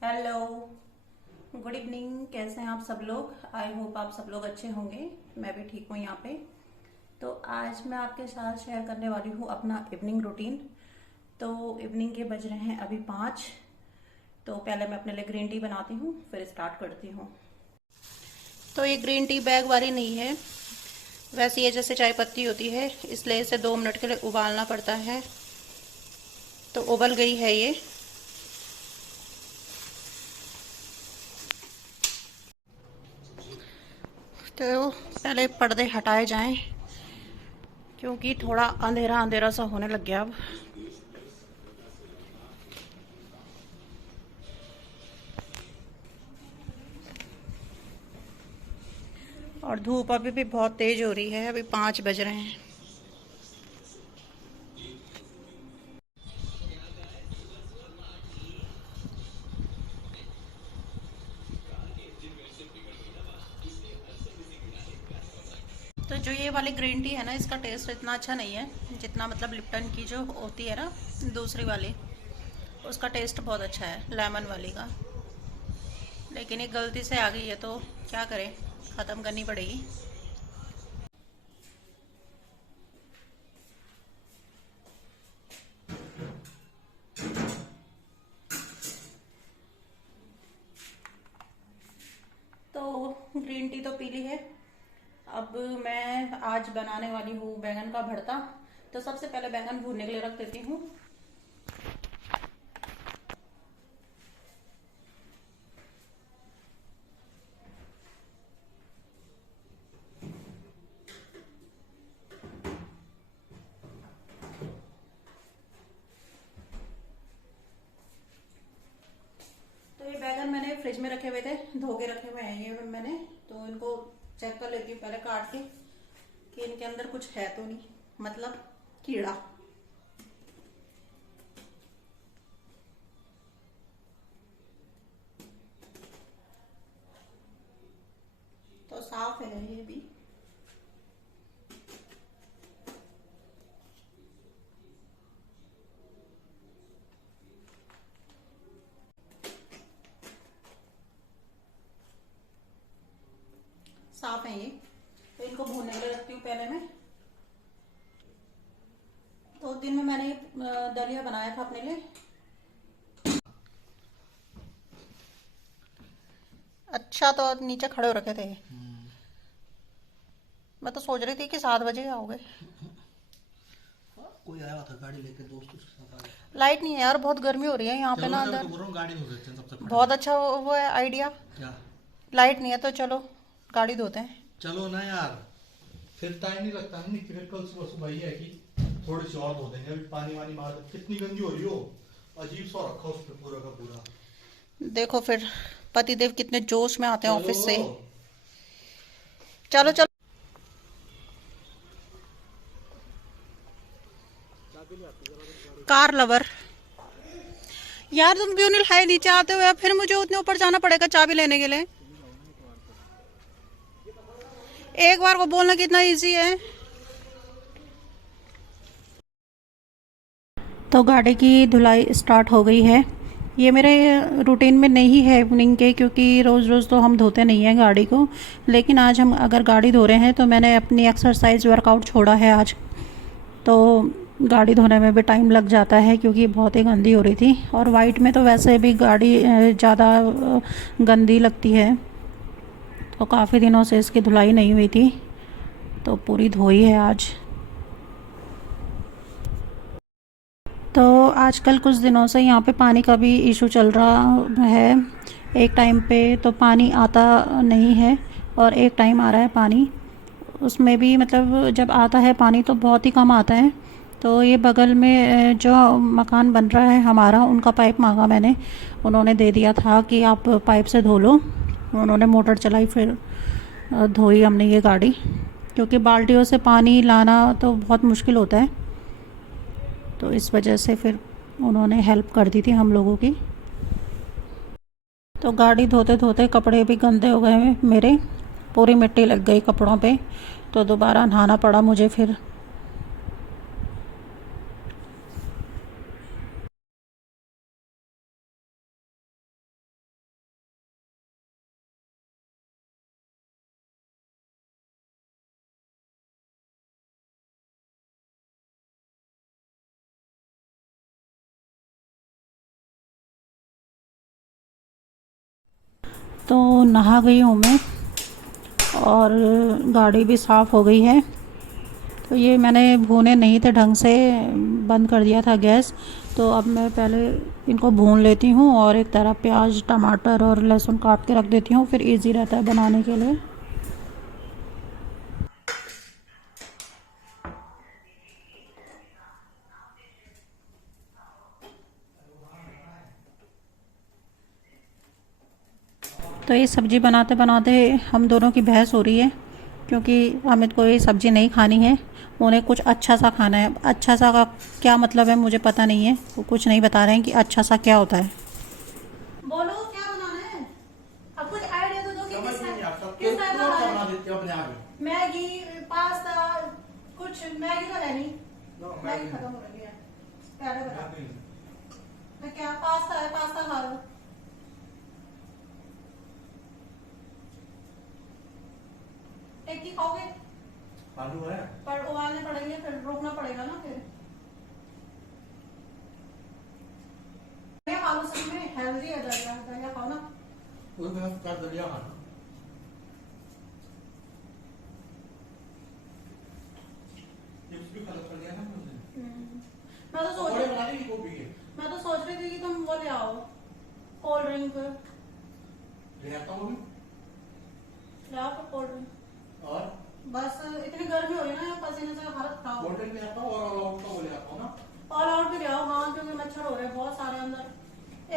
Hello, good evening. कैसे हैं आप सब लोग? आई होप आप सब लोग अच्छे होंगे। मैं भी ठीक हूँ यहाँ पे। तो आज मैं आपके साथ शेयर करने वाली हूँ अपना इवनिंग रूटीन। तो इवनिंग के बज रहे हैं अभी 5। तो पहले मैं अपने लिए ग्रीन टी बनाती हूँ, फिर स्टार्ट करती हूँ। तो ये ग्रीन टी बैग वाली नहीं है, वैसे ये जैसे चाय पत्ती होती है, इसलिए इसे 2 मिनट के लिए उबालना पड़ता है। तो उबल गई है ये। तो पहले पर्दे हटाए जाएं, क्योंकि थोड़ा अंधेरा अंधेरा सा होने लग गया अब। और धूप अभी भी बहुत तेज हो रही है, अभी 5 बज रहे हैं। तो जो ये वाली ग्रीन टी है ना, इसका टेस्ट इतना अच्छा नहीं है जितना मतलब लिप्टन की जो होती है ना, दूसरी वाली, उसका टेस्ट बहुत अच्छा है लेमन वाली का। लेकिन ये गलती से आ गई है तो क्या करें, ख़त्म करनी पड़ेगी। तो ग्रीन टी तो पी ली है। अब मैं आज बनाने वाली हूँ बैंगन का भरता। तो सबसे पहले बैंगन भूनने के लिए रख देती हूँ। तो ये बैगन मैंने फ्रिज में रखे हुए थे, धो के रखे हुए हैं ये मैंने। तो इनको चेक कर लेती हूँ पहले काट के कि इनके अंदर कुछ है तो नहीं, मतलब कीड़ा। तो साफ है ये भी। साफ है ये। तो इनको भूनने के लिए रखती हूँ पहले मैं। तो दिन में मैंने दलिया बनाया था अपने लिए। अच्छा, तो नीचे खड़े हो रखे थे। मैं तो सोच रही थी कि 7 बजे आओगे। कोई आया था गाड़ी लेके, दोस्त उसके साथ आ गया। लाइट नहीं है यार, बहुत गर्मी हो रही है यहाँ पे चलो ना ना, मैं तो अंदर। बोल रहा हूँ गाड़ी धो सकते हैं सबसे बहुत फटाफट। अच्छा वो है आइडिया। क्या? लाइट नहीं है तो चलो गाड़ी धोते हैं। चलो ना यार, फिर टाइम नहीं लगता नहीं, फिर कल सुबह सुबह ही है कि थोड़ी सी और धो देंगे। अभी पानी वानी मार दे, कितनी गंदी हो रही हो, अजीब सा रखा उस पे पूरा का पूरा। देखो फिर, पतिदेव कितने जोश में आते हैं चलो। ऑफिस से। चलो चलो। कार लवर, यार तुम क्यों नहीं लाए नीचे आते हुए? फिर मुझे उतने ऊपर जाना पड़ेगा चाबी लेने के लिए। एक बार को बोलना कितना इजी है। तो गाड़ी की धुलाई स्टार्ट हो गई है। ये मेरे रूटीन में नहीं है इवनिंग के, क्योंकि रोज़ रोज़ तो हम धोते नहीं हैं गाड़ी को। लेकिन आज हम अगर गाड़ी धो रहे हैं तो मैंने अपनी एक्सरसाइज वर्कआउट छोड़ा है आज। तो गाड़ी धोने में भी टाइम लग जाता है, क्योंकि बहुत ही गंदी हो रही थी। और वाइट में तो वैसे भी गाड़ी ज़्यादा गंदी लगती है। तो काफ़ी दिनों से इसकी धुलाई नहीं हुई थी, तो पूरी धोई है आज। तो आजकल कुछ दिनों से यहाँ पे पानी का भी इशू चल रहा है। एक टाइम पे तो पानी आता नहीं है, और एक टाइम आ रहा है पानी। उसमें भी मतलब जब आता है पानी तो बहुत ही कम आता है। तो ये बगल में जो मकान बन रहा है हमारा, उनका पाइप मांगा मैंने। उन्होंने दे दिया था कि आप पाइप से धो लो। उन्होंने मोटर चलाई, फिर धोई हमने ये गाड़ी। क्योंकि बाल्टियों से पानी लाना तो बहुत मुश्किल होता है, तो इस वजह से फिर उन्होंने हेल्प कर दी थी हम लोगों की। तो गाड़ी धोते धोते कपड़े भी गंदे हो गए मेरे, पूरी मिट्टी लग गई कपड़ों पे। तो दोबारा नहाना पड़ा मुझे फिर। तो नहा गई हूँ मैं और गाड़ी भी साफ़ हो गई है। तो ये मैंने भूने नहीं थे ढंग से, बंद कर दिया था गैस। तो अब मैं पहले इनको भून लेती हूँ और एक तरफ प्याज टमाटर और लहसुन काट के रख देती हूँ, फिर इजी रहता है बनाने के लिए। तो ये सब्ज़ी बनाते बनाते हम दोनों की बहस हो रही है, क्योंकि अमित को ये सब्ज़ी नहीं खानी है, उन्हें कुछ अच्छा सा खाना है। अच्छा सा का क्या मतलब है मुझे पता नहीं है, वो कुछ नहीं बता रहे हैं कि अच्छा सा क्या होता है। बोलो क्या बनाना है, अब कुछ आइडिया तो दो कि किस टाइप का बना देते हो अपने आप ही। मैगी पास्ता कुछ, मैगी तो है नहीं, मैगी खत्म हो गई है। पहले बता क्या पास्ता है, पास्ता खा लो। एक ही खाओगे? आलू है पर उबालने पड़ेंगे, फिर रोकना पड़ेगा ना। फिर खा लो, सच में हेल्दी है। दलिया दलिया खाओ ना। कोई मेरा कर दलिया खाना चिप्स भी खत्म कर दिया ना मुझे। मैं तो सोच रही थी कि तुम वो ले आओ कोल्ड ड्रिंक। ले आता हूँ ले आओ कोल्ड ड्रिंक। और बस इतनी गर्मी हो रही है ना, पसीने से हालत खराब। कोल्ड ड्रिंक ले आता हूँ और ऑल आउट का वो ले आता हूँ ना। ऑल आउट भी ले आओ, हाँ, क्योंकि मच्छर हो रहे हैं बहुत सारे अंदर।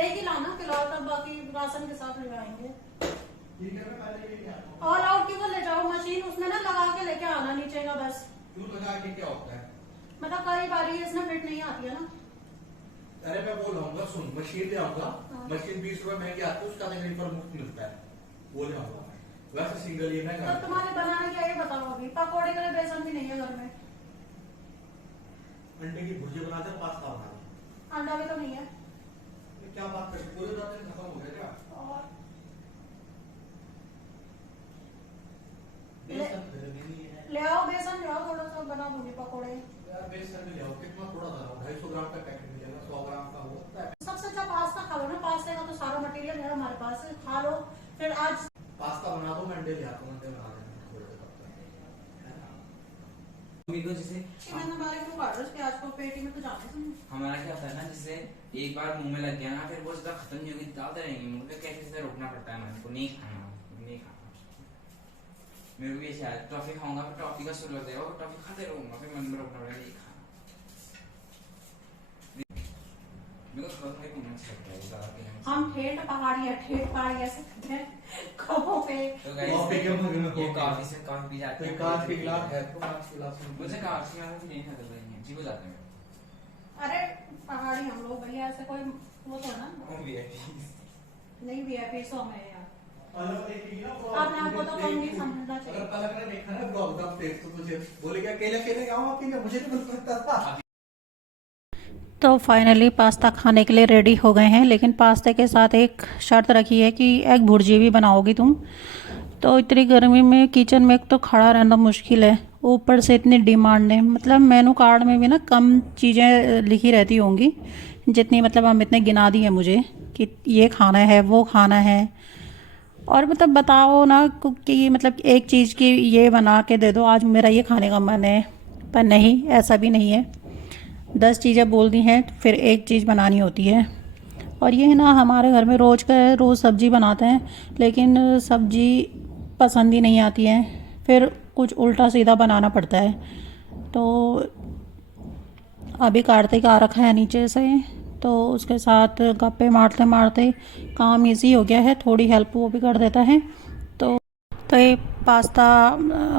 एक ही लाना फिलहाल, तब बाकी राशन के साथ ले आएंगे। ठीक है, मैं पहले ये ले आता हूँ। ऑल आउट की वो ले जाओ मशीन, उसमें ना लगा के लेके आना नीचे का बस। क्यों लगा के क्या होता है? मतलब कई बार इसमें फिट नहीं आती है ना। अरे मैं बोल रहा हूँ, सुन, मशीन ले आऊंगा। मशीन 20 रुपए महंगी आती है, उसका कहीं पर मुफ्त मिलता है, वो ले आऊंगा। वैसे सिंगल ये तो तुम्हारे बनाने क्या ये बताओ। अभी पकौड़े के लिए बेसन भी नहीं है घर में। अंडे की भुर्जी बना दे, पास्ता बना दे। अंडा भी तो नहीं है। क्या बात करते, पूरे 2 दिन खत्म हो गया क्या? और बेसन घर में नहीं है। ले आओ बेसन, ले आओ, थोड़ा सा बना दूंगी पकौड़े। यार बेसन भी ले आओ, कितना थोड़ा सा 250 ग्राम का पैकेट मिलेगा, 100 ग्राम का होता है। सबसे अच्छा पास्ता खा लो ना, पास्ते का तो सारा मटेरियल है हमारे पास, खा लो। फिर आज पास्ता बना दो, मैं अंडे ले आता हूँ, अंडे बना देना थोड़े देर तक। मम्मी को जैसे चिकन वाले को काट दो, प्याज को पेटी में तो जाने दो। हमारा क्या होता है ना, जैसे एक बार मुंह में लग गया ना, फिर वो ज्यादा खत्म नहीं होगी, डालते रहेंगे मुंह में, कैसे से रोकना पड़ता है मेरे को, नहीं खाना, नहीं खाना। मेरे को भी ऐसा है, टॉफी खाऊंगा फिर टॉफी का सुर लग जाएगा, टॉफी खाते रहूंगा, फिर मन में रोकना पड़ेगा, नहीं खाना। मेरे को थोड़ा थोड़ा पीना अच्छा लगता है, ज्यादा पीना नहीं। हम ठेठ पहाड़ी ऐसे खाते हैं कबों पे। तो कॉफी के मग में ये काफी से काफी पी जाते कोई हैं। कांच के गिलास है तो कांच के गिलास में मुझे काफी में नहीं खाता था, जी हो जाते हैं। अरे पहाड़ी हम लोग भैया, ऐसे कोई वो तो ना कौन भी है? नहीं भी है पैसों में यार। अलग एक ही ना अपने आप को तो कम नहीं समझना चाहिए। अगर पलक ने देखा ना ब्लॉग का टेस्ट, तो तुझे बोले क्या अकेले अकेले गाँव अकेले, मुझे नहीं बन सकता था। तो फाइनली पास्ता खाने के लिए रेडी हो गए हैं, लेकिन पास्ते के साथ एक शर्त रखी है कि एग भुर्जी भी बनाओगी तुम। तो इतनी गर्मी में किचन में तो खड़ा रहना मुश्किल है, ऊपर से इतनी डिमांड है। मतलब मेनू कार्ड में भी ना कम चीज़ें लिखी रहती होंगी, जितनी मतलब अमित ने गिना दी है मुझे कि ये खाना है वो खाना है। और मतलब बताओ ना कि मतलब एक चीज़ की ये बना के दे दो, आज मेरा ये खाने का मन है, पर नहीं, ऐसा भी नहीं है। 10 चीज़ें बोल दी हैं, फिर एक चीज़ बनानी होती है। और ये है ना, हमारे घर में रोज़ का रोज़ सब्ज़ी बनाते हैं, लेकिन सब्ज़ी पसंद ही नहीं आती है, फिर कुछ उल्टा सीधा बनाना पड़ता है। तो अभी कार्तिक आ रखा है नीचे से, तो उसके साथ गप्पे मारते मारते काम इजी हो गया है, थोड़ी हेल्प वो भी कर देता है। तो ये पास्ता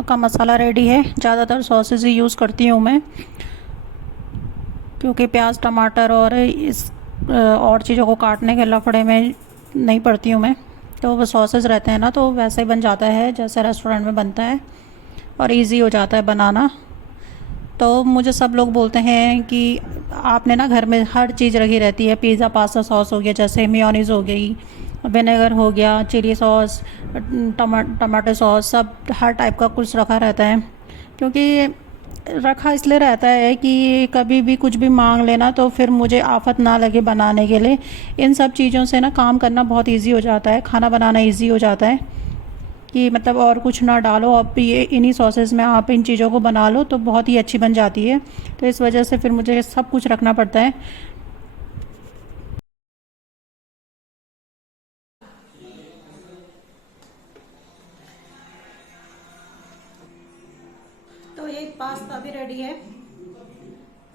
का मसाला रेडी है। ज़्यादातर सॉसेस ही यूज़ करती हूँ मैं, क्योंकि प्याज टमाटर और इस और चीज़ों को काटने के लफड़े में नहीं पड़ती हूँ मैं। तो वो सॉसेस रहते हैं ना, तो वैसे ही बन जाता है जैसे रेस्टोरेंट में बनता है, और इजी हो जाता है बनाना। तो मुझे सब लोग बोलते हैं कि आपने ना घर में हर चीज़ रखी रहती है, पिज़्ज़ा पास्ता सॉस हो गया, जैसे मेयोनीज़ हो गई, विनेगर हो गया, चिली सॉस, टमाटो सॉस, सब हर टाइप का कुछ रखा रहता है। क्योंकि रखा इसलिए रहता है कि कभी भी कुछ भी मांग लेना तो फिर मुझे आफत ना लगे बनाने के लिए। इन सब चीज़ों से ना काम करना बहुत इजी हो जाता है, खाना बनाना इजी हो जाता है कि मतलब और कुछ ना डालो, अब ये इन्हीं सॉसेस में आप इन चीज़ों को बना लो तो बहुत ही अच्छी बन जाती है। तो इस वजह से फिर मुझे सब कुछ रखना पड़ता है। तो ये पास्ता भी रेडी है।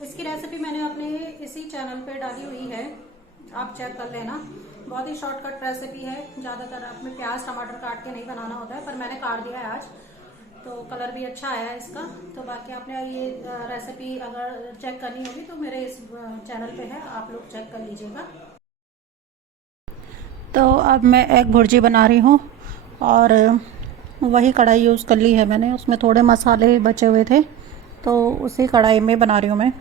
इसकी रेसिपी मैंने अपने इसी चैनल पे डाली हुई है, आप चेक कर लेना। बहुत ही शॉर्टकट रेसिपी है, ज़्यादातर आपने प्याज टमाटर काट के नहीं बनाना होता है, पर मैंने काट दिया है आज। तो कलर भी अच्छा आया है इसका। तो बाकी आपने ये रेसिपी अगर चेक करनी होगी तो मेरे इस चैनल पे है, आप लोग चेक कर लीजिएगा। तो अब मैं एग भुर्जी बना रही हूँ और वही कढ़ाई यूज़ कर ली है मैंने, उसमें थोड़े मसाले बचे हुए थे तो उसी कढ़ाई में बना रही हूँ मैं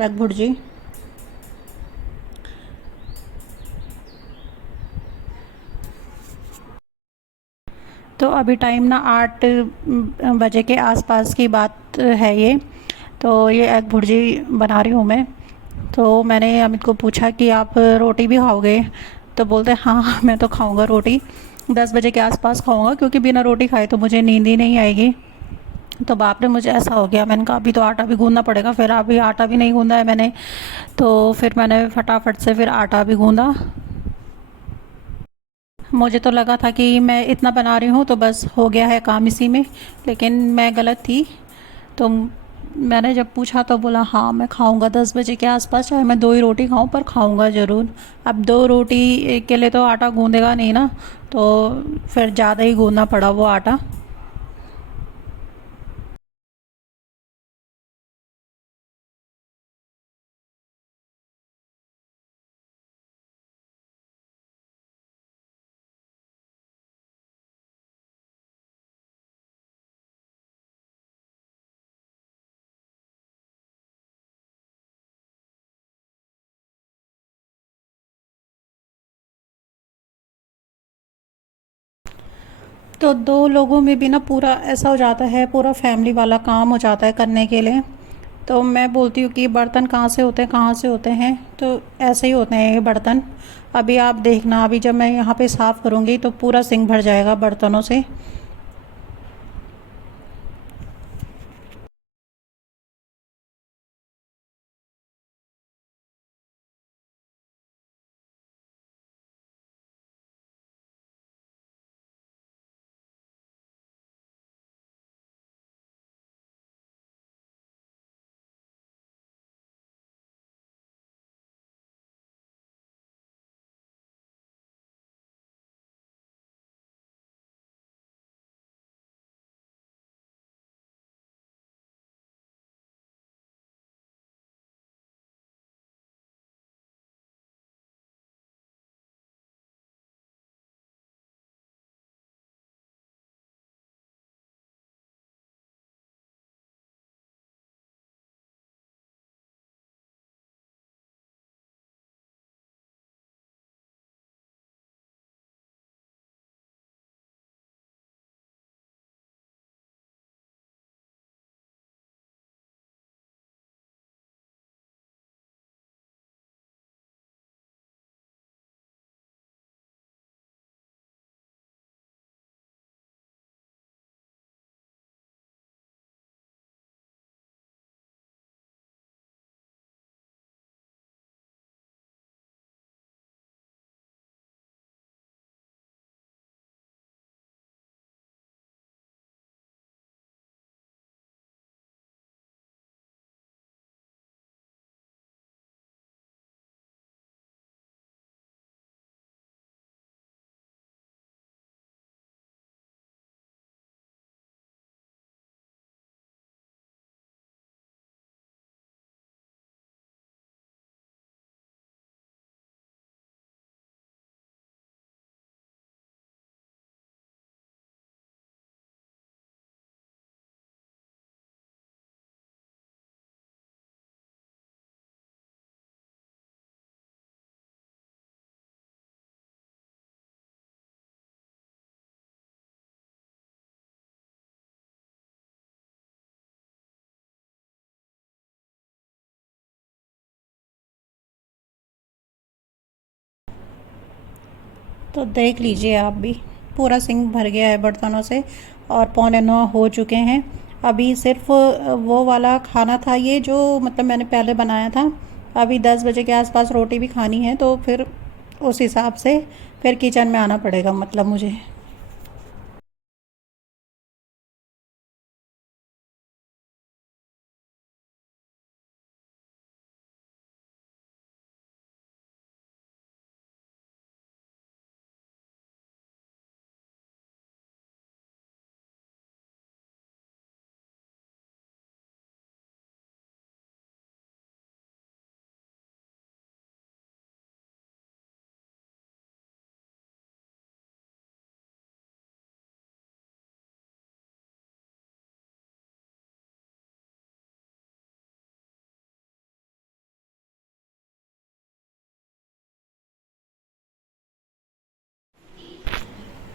एग भुर्जी। तो अभी टाइम ना 8 बजे के आसपास की बात है ये। तो ये एग भुर्जी बना रही हूँ मैं। तो मैंने अमित को पूछा कि आप रोटी भी खाओगे? तो बोलते हाँ मैं तो खाऊंगा रोटी, 10 बजे के आसपास खाऊंगा क्योंकि बिना रोटी खाए तो मुझे नींद ही नहीं आएगी। तो बाप रे, मुझे ऐसा हो गया, मैंने कहा अभी तो आटा भी गूंदना पड़ेगा। फिर अभी आटा भी नहीं गूंदा है मैंने, तो फिर मैंने फटाफट से फिर आटा भी गूंदा। मुझे तो लगा था कि मैं इतना बना रही हूँ तो बस हो गया है काम इसी में, लेकिन मैं गलत थी। तो मैंने जब पूछा तो बोला हाँ मैं खाऊंगा 10 बजे के आसपास, चाहे मैं 2 ही रोटी खाऊं पर खाऊंगा ज़रूर। अब 2 रोटी के लिए तो आटा गूंदेगा नहीं ना, तो फिर ज़्यादा ही गूंदना पड़ा वो आटा। तो 2 लोगों में भी ना पूरा ऐसा हो जाता है, पूरा फैमिली वाला काम हो जाता है करने के लिए। तो मैं बोलती हूँ कि बर्तन कहाँ से होते हैं, कहाँ से होते हैं, तो ऐसे ही होते हैं ये बर्तन। अभी आप देखना, अभी जब मैं यहाँ पे साफ़ करूँगी तो पूरा सिंक भर जाएगा बर्तनों से। तो देख लीजिए आप भी, पूरा सिंक भर गया है बर्तनों से और 8:45 हो चुके हैं। अभी सिर्फ वो वाला खाना था ये जो मतलब मैंने पहले बनाया था। अभी 10 बजे के आसपास रोटी भी खानी है, तो फिर उस हिसाब से फिर किचन में आना पड़ेगा मतलब मुझे।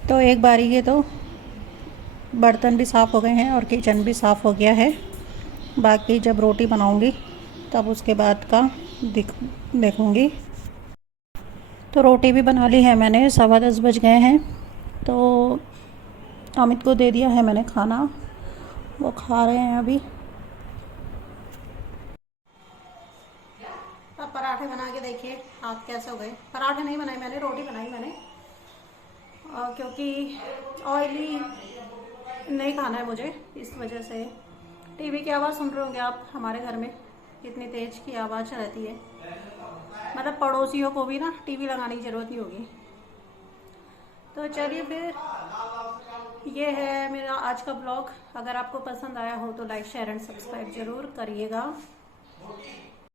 तो एक बारी के तो बर्तन भी साफ़ हो गए हैं और किचन भी साफ़ हो गया है। बाकी जब रोटी बनाऊंगी तब उसके बाद का देखूंगी। तो रोटी भी बना ली है मैंने, 10:15 बज गए हैं। तो अमित को दे दिया है मैंने खाना, वो खा रहे हैं अभी। अब पराठे बना के देखिए हाथ कैसे हो गए। पराठे नहीं बनाए मैंने, रोटी बनाई मैंने, क्योंकि ऑयली नहीं खाना है मुझे, इस वजह से। टीवी की आवाज़ सुन रहे होंगे आप, हमारे घर में कितनी तेज की आवाज़ रहती है। मतलब पड़ोसियों को भी ना टीवी लगाने की ज़रूरत नहीं होगी। तो चलिए फिर, ये है मेरा आज का ब्लॉग। अगर आपको पसंद आया हो तो लाइक शेयर एंड सब्सक्राइब ज़रूर करिएगा।